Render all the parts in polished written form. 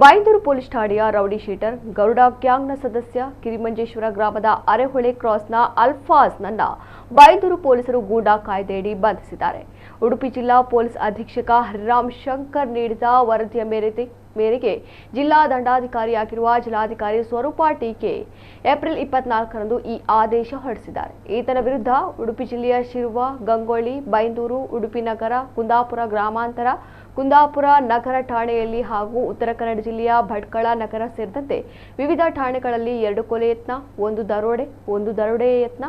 Byndoor police ಠಾಣೆಯ rowdy sheeter Garuda ಗ್ಯಾಂಗ್ನ ಸದಸ್ಯ ಕಿರಿಮಂಜೇಶ್ವರ ಗ್ರಾಮದ ಅರೆಹೊಳೆ ಕ್ರಾಸ್ನ ಅಲ್ಫಾಜ್ನನ್ನ ಬೈಂದೂರು ಪೊಲೀಸರು ಗೂಂಡಾ ಕಾಯ್ದೆಯಡಿ ಬಂಧಿಸಿದ್ದಾರೆ. ಉಡುಪಿ ಜಿಲ್ಲಾ ಪೊಲೀಸ್ ಅಧೀಕ್ಷಕ ಹರಿರಾಮ್ ಶಂಕರ್ ನೀಡಿದ ವರದಿಯ ಮೇರೆಗೆ ಜಿಲ್ಲಾ ದಂಡಾಧಿಕಾರಿಯಾಗಿರುವ ಜಿಲ್ಲಾಧಿಕಾರಿ ಸ್ವರೂಪ ಟೀಕೆ ಏಪ್ರಿಲ್ 24ರಂದು ಈ ಆದೇಶ ಹೊರಡಿಸಿದ್ದಾರೆ. ಈತನ ವಿರುದ್ಧ ಉಡುಪಿ ಜಿಲ್ಲೆಯ ಶಿರುವ, ಗಂಗೊಳ್ಳಿ, ಬೈಂದೂರು, ಉಡುಪಿ ನಗರ, ಕುಂದಾಪುರ ಗ್ರಾಮಾಂತರ, ಕುಂದಾಪುರ ನಗರ ಠಾಣೆಯಲ್ಲಿ ಹಾಗೂ ಉತ್ತರ ಕನ್ನಡ ಜಿಲ್ಲೆಯ ಭಟ್ಕಳ ನಗರ ಸೇರಿದಂತೆ ವಿವಿಧ ಠಾಣೆಗಳಲ್ಲಿ 2 ಕೊಲೆ ಯತ್ನ, 1 ದರೋಡೆ ಯತ್ನ,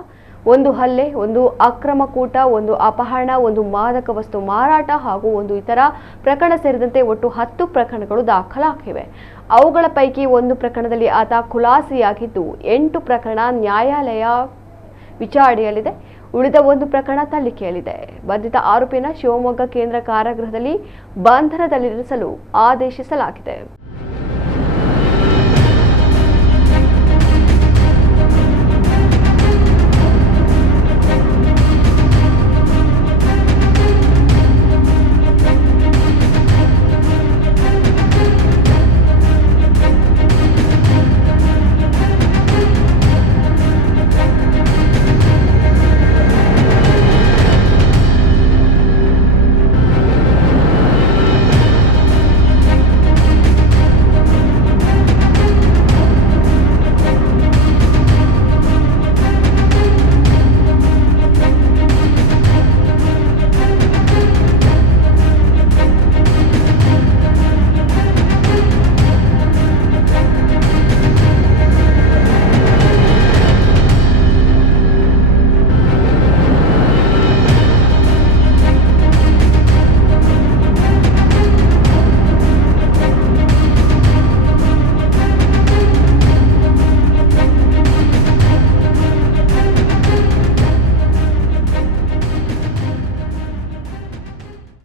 1 ಹಲ್ಲೆ, 1 ಅಕ್ರಮ ಕೂಟ, 1 ಅಪಹರಣ, 1 ಮಾದಕ ವಸ್ತು ಮಾರಾಟ ಹಾಗೂ 1 ಇತರ ಪ್ರಕರಣ ಸೇರಿದಂತೆ ಒಟ್ಟು 10 ಪ್ರಕರಣಗಳು ದಾಖಲಾಗಿವೆ. ಅವುಗಳ ಪೈಕಿ 1 ಪ್ರಕರಣದಲ್ಲಿ ಆತ ಖುಲಾಸೆಯಾಗಿದ್ದು 8 ಪ್ರಕರಣ ನ್ಯಾಯಾಲಯ ವಿಚಾರಣೆಯಲ್ಲಿದೆ. ಉಳಿದ 1 ಪ್ರಕರಣ ತನಿಖೆಯಲ್ಲಿದೆ. ಬಂಧಿತ ಆರೋಪಿಯನ್ನು ಶಿವಮೊಗ್ಗ ಕೇಂದ್ರ ಕಾರಾಗೃಹದಲ್ಲಿ ಬಂಧನದಲ್ಲಿರಿಸಲು ಆದೇಶಿಸಲಾಗಿದೆ.